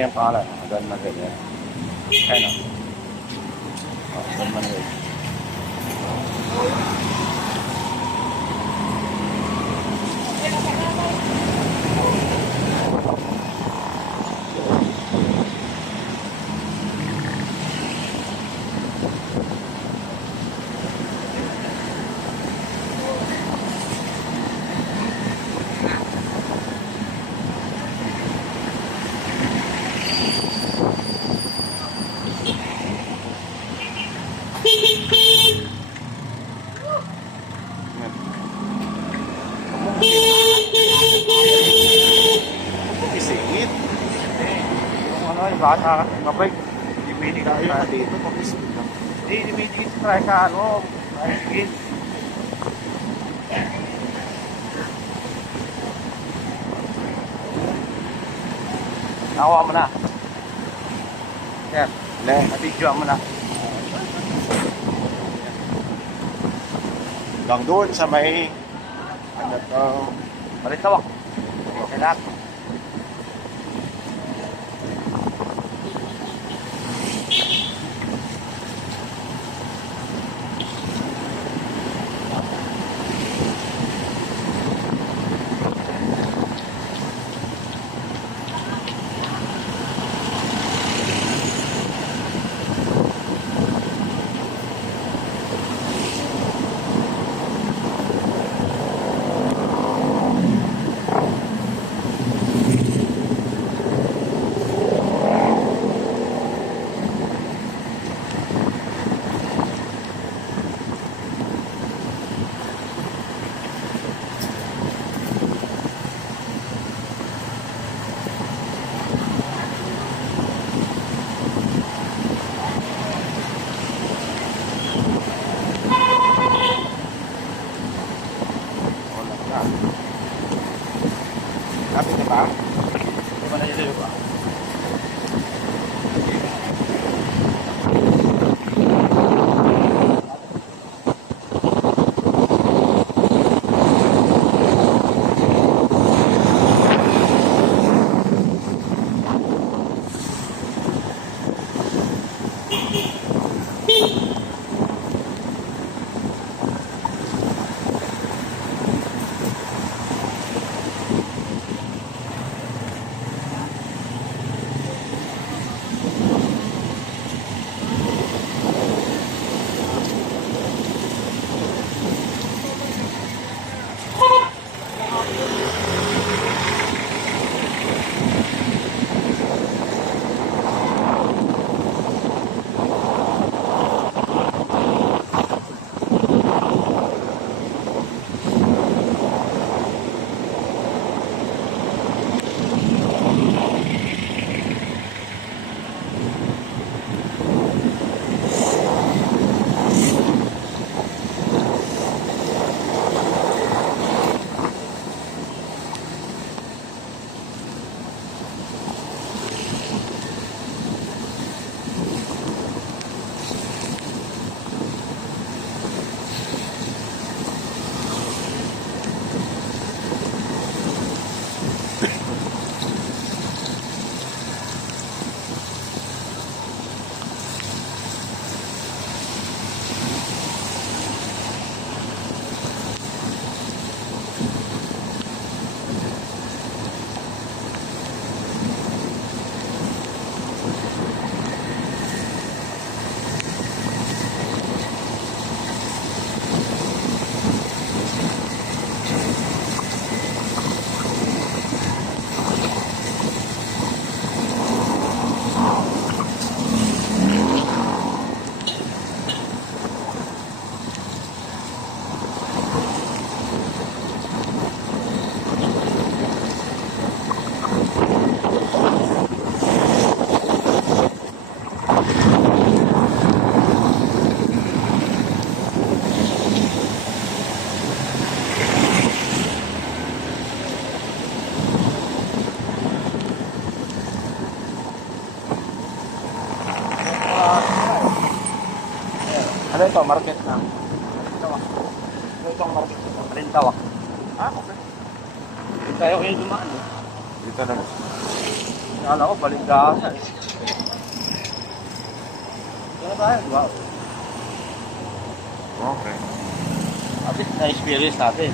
yung pangalan. Don Manuel yan. Ayan o. Don Manuel. Isingit. Yung ano, yung bata, mabay. Diminig ka na dito, papisingit lang. Hindi, diminig try ka, ano, isingit. Nakuha mo na. Yan, na-video mo na. Hanggang doon sa may ano to, Balintawak. Okay lahat. Kapit na ba? Hindi ba na-ilayo ba? Ano ito? Market na. Ano itong market? Balintawak. Ah, okay. Dito tayo kayo dumaan. Dito na. Kala ko, baligdaan na eh. Kaya tayo, di ba? Okay. At least na-experience natin.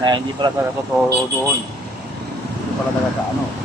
Na hindi pala talaga totoo doon. Hindi pala talaga sa ano.